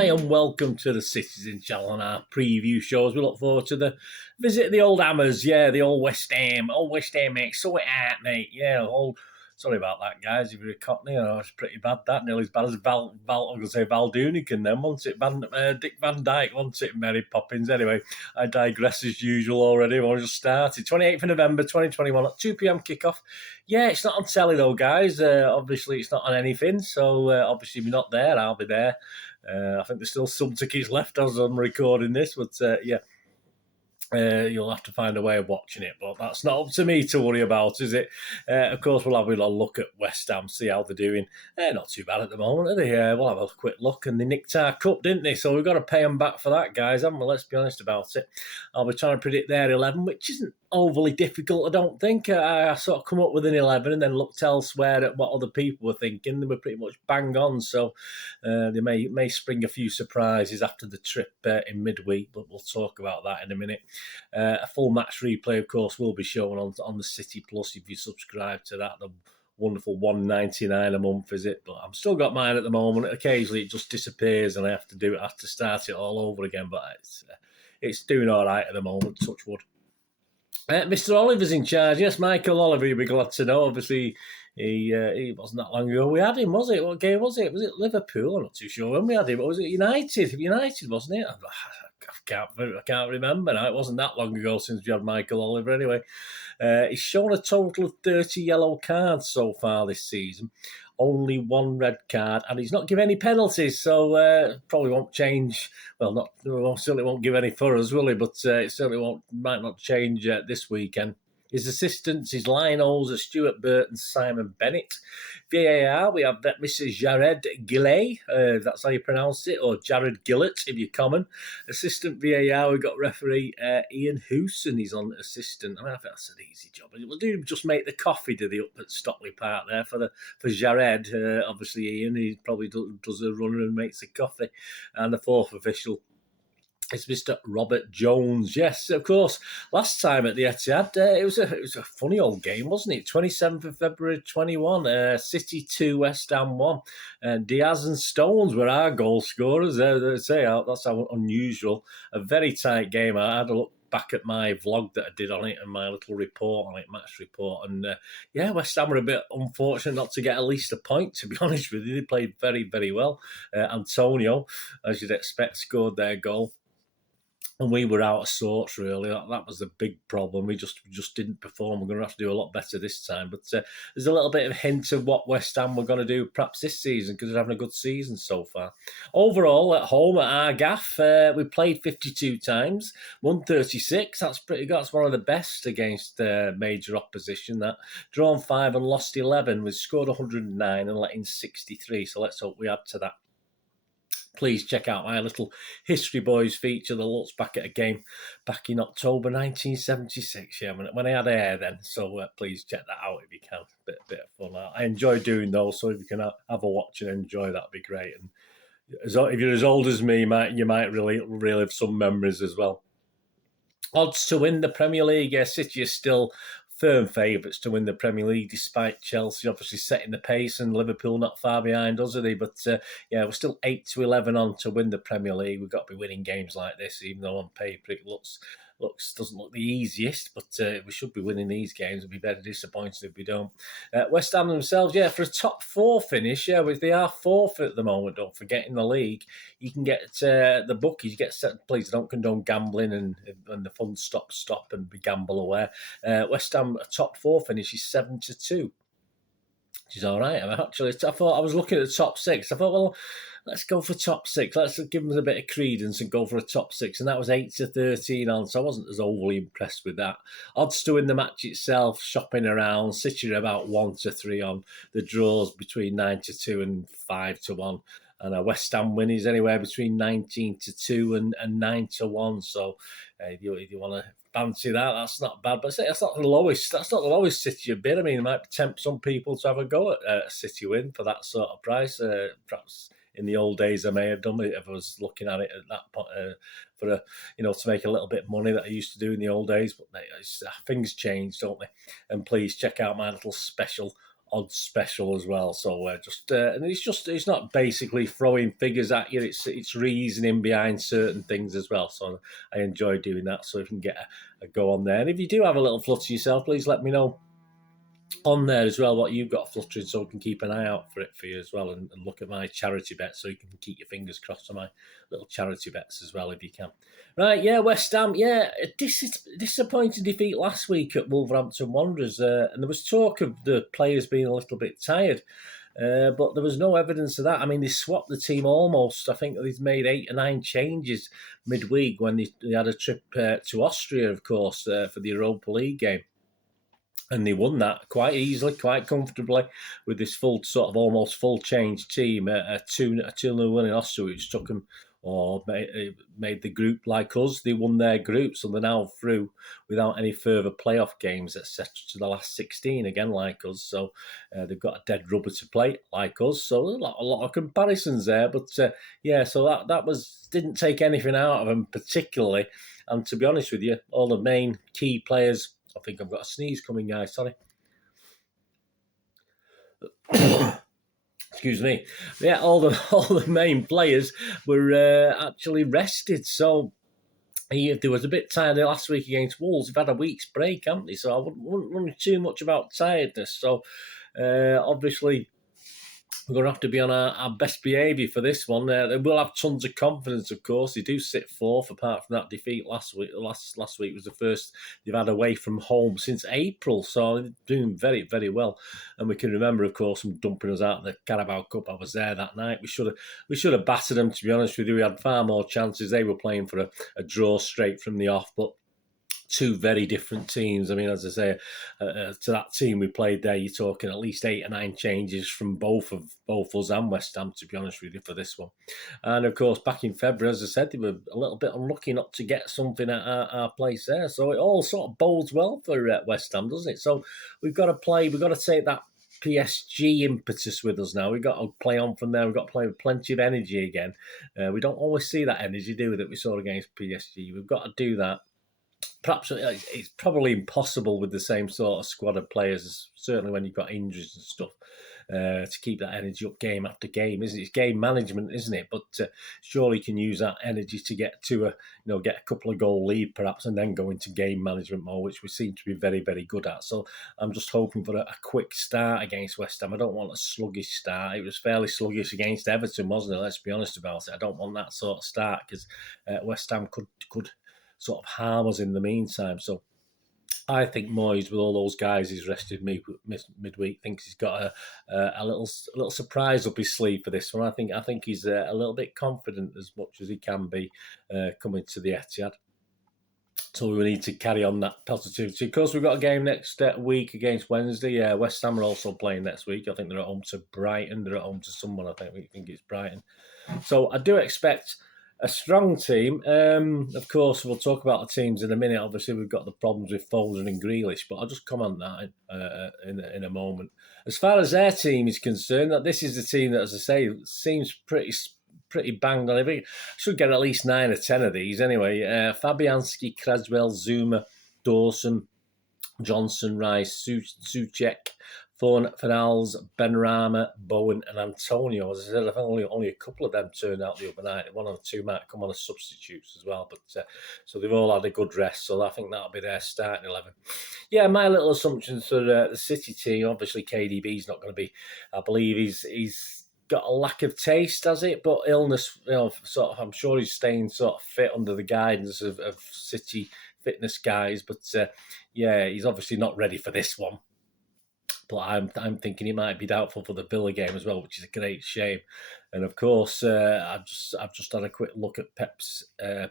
Hi and welcome to the Citizen channel and our preview shows. We look forward to the visit of the old Hammers, the old West Ham, mate, sort it out, mate, sorry about that, guys, if you're a Cockney, it's pretty bad, that, nearly as bad as I'm going to say Val Doonican then, wasn't it, Dick Van Dyke, wasn't it, Mary Poppins, anyway, I digress as usual already, we'll just started, 28th of November 2021 at 2pm kickoff. It's not on telly though, guys, obviously it's not on anything, so obviously if you're not there, I'll be there. I think there's still some tickets left as I'm recording this, but you'll have to find a way of watching it, but that's not up to me to worry about, is it? Of course, we'll have a look at West Ham, see how they're doing. Not too bad at the moment, are they? We'll have a quick look, and they nicked our cup, didn't they? So we've got to pay them back for that, guys, haven't we? Let's be honest about it. I'll be trying to predict their 11, which isn't overly difficult, I don't think. I sort of come up with an 11 and then looked elsewhere at what other people were thinking. They were pretty much bang on, so they may spring a few surprises after the trip in midweek, but we'll talk about that in a minute. A full match replay, of course, will be shown on the City Plus if you subscribe to that. The wonderful $1.99 a month, is it? But I've still got mine at the moment. Occasionally it just disappears and I have to start it all over again. But it's doing all right at the moment, touch wood. Mr. Oliver's in charge. Yes, Michael Oliver, you'll be glad to know. Obviously, he wasn't that long ago we had him, was it? What game was it? Was it Liverpool? I'm not too sure when we had him. Or was it United? United, wasn't it? I can't remember now. It wasn't that long ago since we had Michael Oliver anyway. He's shown a total of 30 yellow cards so far this season. Only one red card, and he's not given any penalties, so probably won't change. Well, certainly won't give any for us, will he? But it certainly might not change this weekend. His assistants, his linos are Stuart Burton, Simon Bennett. VAR, we have Mr. Jared Gillett, that's how you pronounce it, or Jared Gillett if you're common. Assistant VAR, we've got referee Ian Hewson, he's on assistant. I think that's an easy job. We'll do just make the coffee, do the up at Stockley Park there for Jared. Obviously, Ian, he probably does a runner and makes the coffee. And the fourth official, it's Mr. Robert Jones. Yes, of course. Last time at the Etihad, it was a funny old game, wasn't it? 27th of February 21, City 2, West Ham 1. And Diaz and Stones were our goal scorers. That's how unusual. A very tight game. I had a look back at my vlog that I did on it and my little report on it, match report. And West Ham were a bit unfortunate not to get at least a point, to be honest with you. They played very, very well. Antonio, as you'd expect, scored their goal. And we were out of sorts, really. That was the big problem. We just didn't perform. We're going to have to do a lot better this time. But there's a little bit of a hint of what West Ham were going to do perhaps this season because they're having a good season so far. Overall, at home at our gaff, we played 52 times, won 36. That's pretty good. That's one of the best against major opposition. That drawn 5 and lost 11. We scored 109 and let in 63. So let's hope we add to that. Please check out my little History Boys feature that looks back at a game back in October 1976. When I had hair then. So please check that out if you can. Bit of fun. I enjoy doing those. So if you can have a watch and enjoy, that'd be great. And if you're as old as me, you might really relive some memories as well. Odds to win the Premier League. City is still firm favourites to win the Premier League, despite Chelsea obviously setting the pace and Liverpool not far behind us, are they? But we're still 8-11 on to win the Premier League. We've got to be winning games like this, even though on paper it doesn't look the easiest, but we should be winning these games. We'd be very disappointed if we don't. West Ham themselves, for a top 4 finish, they are 4th at the moment, don't forget, in the league. You can get the bookies, please don't condone gambling and the fun stop and be gamble aware. West Ham, a top 4 finish is 7-2. Which is all right. I thought I was looking at the top 6. I thought, well, let's go for top 6. Let's give them a bit of credence and go for a top 6. And that was 8-13 on, so I wasn't as overly impressed with that. Odds to win the match itself, shopping around, City about 1-3 on. The draws between 9-2 and 5-1. And West Ham win is anywhere between 19-2 and 9-1. So if you want to fancy that, that's not bad. But that's not the lowest. That's not the lowest City have been. I mean, it might tempt some people to have a go at a City win for that sort of price. Perhaps in the old days, I may have done it if I was looking at it at that point to make a little bit of money that I used to do in the old days. But things change, don't they? And please check out my little special odd special as well. So and it's not basically throwing figures at you. It's reasoning behind certain things as well. So I enjoy doing that. So if you can get a go on there, and if you do have a little flutter yourself, please let me know on there as well what you've got fluttering, so we can keep an eye out for it for you as well, and look at my charity bets, so you can keep your fingers crossed on my little charity bets as well if you can. Right, yeah, West Ham, yeah, a disappointing defeat last week at Wolverhampton Wanderers, and there was talk of the players being a little bit tired. But there was no evidence of that. I mean, they swapped the team almost. I think they've made 8 or 9 changes midweek when they had a trip to Austria, of course, for the Europa League game. And they won that quite easily, quite comfortably, with this full sort of almost full change team. A 2-0 win in Austria, which took them or made the group like us. They won their group, so they're now through without any further playoff games, etc., to the last 16 again, like us. So they've got a dead rubber to play, like us. So a lot of comparisons there, but yeah. So that didn't take anything out of them particularly. And to be honest with you, all the main key players. I think I've got a sneeze coming, guys. Sorry. Excuse me. Yeah, all the main players were actually rested. So there was a bit tired last week against Wolves. They've had a week's break, haven't they? So I wouldn't worry too much about tiredness. So obviously, we're going to have to be on our best behaviour for this one. They will have tons of confidence, of course. They do sit fourth, apart from that defeat last week. Last week was the first they've had away from home since April, so they're doing very, very well. And we can remember, of course, them dumping us out of the Carabao Cup. I was there that night. We should have battered them, to be honest with you. We had far more chances. They were playing for a draw straight from the off, but two very different teams. I mean, as I say, to that team we played there, you're talking at least 8 or 9 changes from both us and West Ham, to be honest with you, for this one. And of course, back in February, as I said, they were a little bit unlucky not to get something at our place there. So it all sort of bodes well for West Ham, doesn't it? So we've got to take that PSG impetus with us now. We've got to play on from there. We've got to play with plenty of energy again. We don't always see that energy, do we, that we saw against PSG. We've got to do that. Perhaps it's probably impossible with the same sort of squad of players, certainly when you've got injuries and stuff, to keep that energy up game after game, isn't it? It's game management, isn't it? But surely you can use that energy to get to get a couple of goal lead perhaps, and then go into game management mode, which we seem to be very, very good at. So I'm just hoping for a quick start against West Ham. I don't want a sluggish start. It was fairly sluggish against Everton, wasn't it? Let's be honest about it. I don't want that sort of start, because West Ham could sort of harm us in the meantime. So I think Moyes, with all those guys he's rested midweek, thinks he's got a little surprise up his sleeve for this one. I think he's a little bit confident, as much as he can be, coming to the Etihad. So we need to carry on that positivity. Of course, we've got a game next week against Wednesday. West Ham are also playing next week. I think they're at home to Brighton. They're at home to someone. I think it's Brighton. So I do expect a strong team. Of course, we'll talk about the teams in a minute. Obviously, we've got the problems with Foden and Grealish, but I'll just comment that in a moment. As far as their team is concerned, that this is the team that, as I say, seems pretty banged on. I think I should get at least 9 or 10 of these anyway. Fabianski, Creswell, Zuma, Dawson, Johnson, Rice, Souček, Fornals, Benrahma, Bowen, and Antonio. As I said, I think only a couple of them turned out the other night. 1 or 2 might come on as substitutes as well. But so they've all had a good rest. So I think that'll be their starting 11. Yeah, my little assumptions for the City team. Obviously, KDB's not going to be. I believe he's got a lack of taste, has it? But illness, sort of. I'm sure he's staying sort of fit under the guidance of City fitness guys. But yeah, he's obviously not ready for this one. But I'm thinking he might be doubtful for the Villa game as well, which is a great shame. And of course, I've just had a quick look at Pep's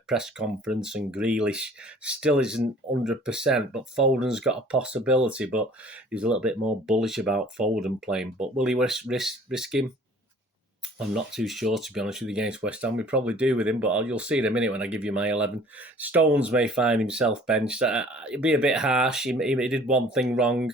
press conference, and Grealish still isn't 100%, but Foden's got a possibility. But he's a little bit more bullish about Foden playing. But will he risk him? I'm not too sure, to be honest with you, against West Ham. We probably do with him, but you'll see in a minute when I give you my 11. Stones may find himself benched. It'd be a bit harsh. He did one thing wrong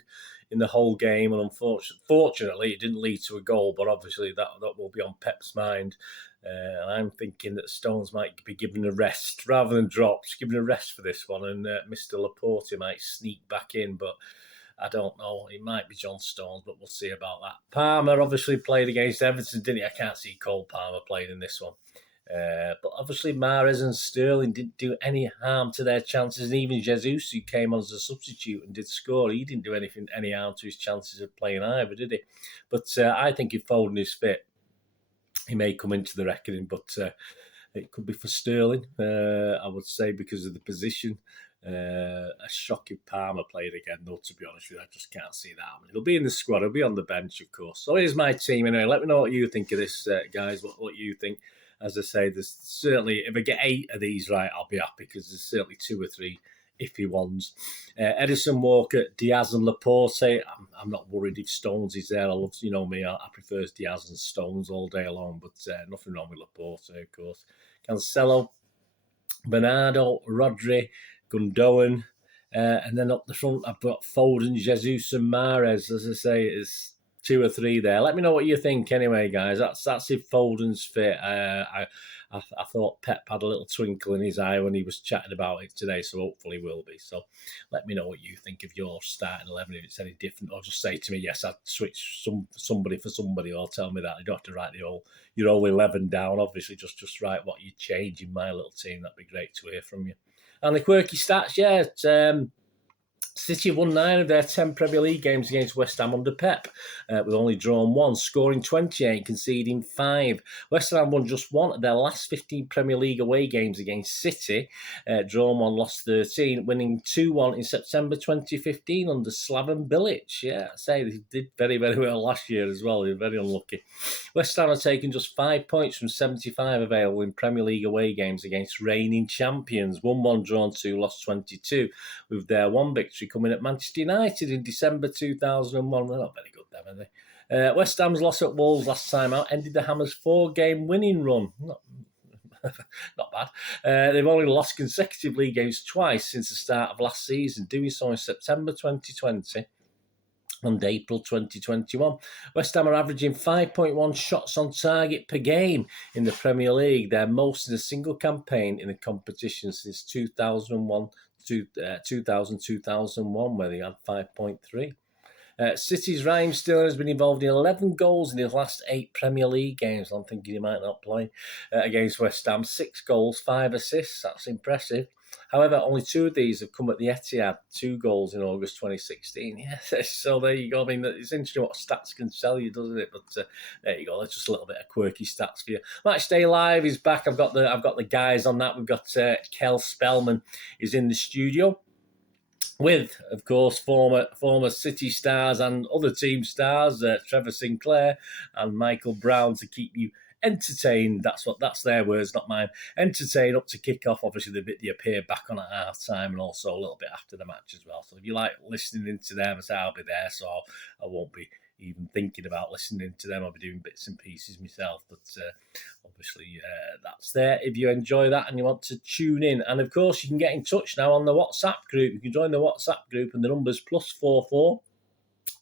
in the whole game, and unfortunately it didn't lead to a goal, but obviously that will be on Pep's mind. And I'm thinking that Stones might be given a rest rather than dropped, given a rest for this one, and Mr. Laporte might sneak back in, but I don't know. It might be John Stones, but we'll see about that. Palmer obviously played against Everton, didn't he? I can't see Cole Palmer playing in this one. But obviously Mahrez and Sterling didn't do any harm to their chances, and even Jesus, who came on as a substitute and did score, he didn't do any harm to his chances of playing either, did he? But I think if Foden is fit, he may come into the reckoning, but it could be for Sterling, I would say, because of the position. A shocking Palmer played again, though, to be honest with you. I just can't see that. I mean, he'll be in the squad, he'll be on the bench, of course. So here's my team anyway. Let me know what you think of this, guys, what you think. As I say, there's certainly, if I get 8 of these right, I'll be happy, because there's certainly 2 or 3 iffy ones. Edison, Walker, Diaz and Laporte. I'm not worried if Stones is there. I love, you know me, I prefer Diaz and Stones all day long, but nothing wrong with Laporte, of course. Cancelo, Bernardo, Rodri, Gundogan, and then up the front I've got Foden, Jesus and Mahrez. As I say, it's 2 or 3 there. Let me know what you think anyway, guys. That's if Foden's fit. I thought Pep had a little twinkle in his eye when he was chatting about it today, so hopefully will be. So let me know what you think of your starting 11, if it's any different, or just say to me, yes, I'd switch somebody for somebody, or tell me that. You don't have to write your whole 11 down. Obviously, just write what you change in my little team. That'd be great to hear from you. And the quirky stats, City have won 9 of their 10 Premier League games against West Ham under Pep, with only drawn 1, scoring 28, conceding 5. West Ham won just 1 of their last 15 Premier League away games against City, drawn 1, lost 13, winning 2-1 in September 2015 under Slaven Bilic. Yeah, I say they did very, very well last year as well. They were very unlucky. West Ham have taken just 5 points from 75 available in Premier League away games against reigning champions. 1-1, drawn 2, lost 22, with their 1 victory coming at Manchester United in December 2001. They're not very good, them, are they? West Ham's loss at Wolves last time out ended the Hammers' 4-game winning run. Not bad. They've only lost consecutive league games twice since the start of last season, doing so in September 2020 and April 2021. West Ham are averaging 5.1 shots on target per game in the Premier League. They're most in a single campaign in the competition since 2001. 2001, where they had 5.3. City's Raheem Sterling has been involved in 11 goals in his last 8 Premier League games. I'm thinking he might not play against West Ham. 6 goals, 5 assists. That's impressive. However, only 2 of these have come at the Etihad, 2 goals in August 2016. Yeah, so there you go. I mean, it's interesting what stats can tell you, doesn't it? But there you go. That's just a little bit of quirky stats for you. Matchday Live is back. I've got the guys on that. We've got Kel Spellman is in the studio with, of course, former City stars and other team stars, Trevor Sinclair and Michael Brown, to keep you entertained. That's their words, not mine. Entertained up to kick off. Obviously, they appear back on at half time and also a little bit after the match as well. So if you like listening into them, I'll be there. So I won't be even thinking about listening to them. I'll be doing bits and pieces myself. But obviously, that's there if you enjoy that and you want to tune in. And of course, you can get in touch now on the WhatsApp group. You can join the WhatsApp group, and the number's +44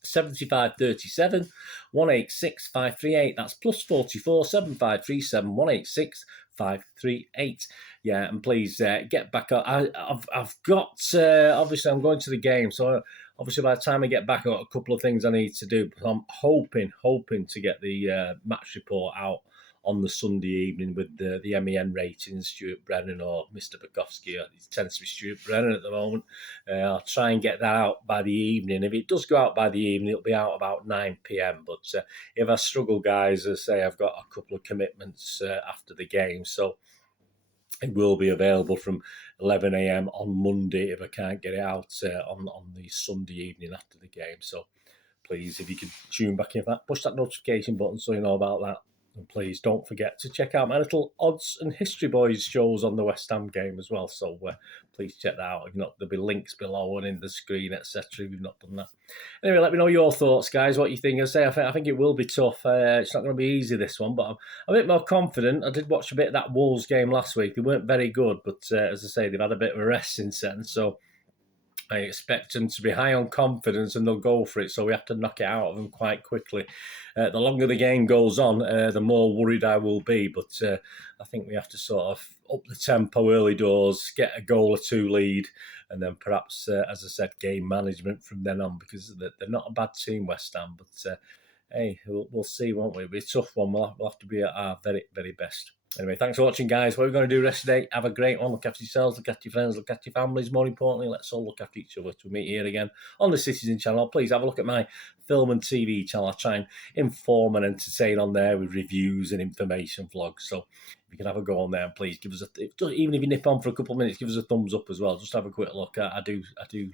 7537 186 538. That's +44 7537 186 538. Yeah, and please get back up. I've got obviously I'm going to the game, so obviously by the time I get back, I've got a couple of things I need to do. But I'm hoping to get the match report out on the Sunday evening with the MEN ratings, Stuart Brennan or Mr. Bukowski. It tends to be Stuart Brennan at the moment. I'll try and get that out by the evening. If it does go out by the evening, it'll be out about 9 p.m. But if I struggle, guys, as I say, I've got a couple of commitments after the game. So it will be available from 11 a.m. on Monday if I can't get it out on the Sunday evening after the game. So please, if you could tune back in, push that notification button so you know about that. And please don't forget to check out my little Odds and History Boys shows on the West Ham game as well. So please check that out. If not, there'll be links below and in the screen, etc. if you've not done that. Anyway, let me know your thoughts, guys, what you think. I think it will be tough. It's not going to be easy, this one, but I'm a bit more confident. I did watch a bit of that Wolves game last week. They weren't very good, but as I say, they've had a bit of a rest since then. So I expect them to be high on confidence and they'll go for it, so we have to knock it out of them quite quickly. The longer the game goes on, the more worried I will be, but I think we have to sort of up the tempo early doors, get a goal or two lead, and then perhaps, as I said, game management from then on, because they're not a bad team, West Ham, but hey, we'll see, won't we? It'll be a tough one. We'll have to be at our very, very best. Anyway, thanks for watching, guys. What we're going to do the rest of the day, have a great one. Look after yourselves, look after your friends, look after your families. More importantly, let's all look after each other. Till we meet here again on the Citizen channel. Please have a look at my film and TV channel. I try and inform and entertain on there with reviews and information vlogs. So if you can have a go on there, and please give us even if you nip on for a couple of minutes, give us a thumbs up as well. Just have a quick look. I do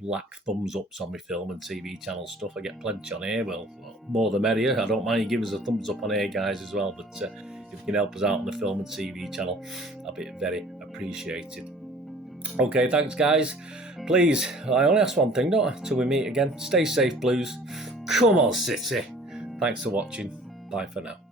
lack thumbs ups on my film and TV channel stuff. I get plenty on here. Well, more the merrier. I don't mind you giving us a thumbs up on here, guys, as well. But if you can help us out on the film and TV channel, I'll be very appreciated. Okay, thanks, guys. Please, I only ask one thing, don't I? Till we meet again, stay safe, Blues. Come on, City. Thanks for watching. Bye for now.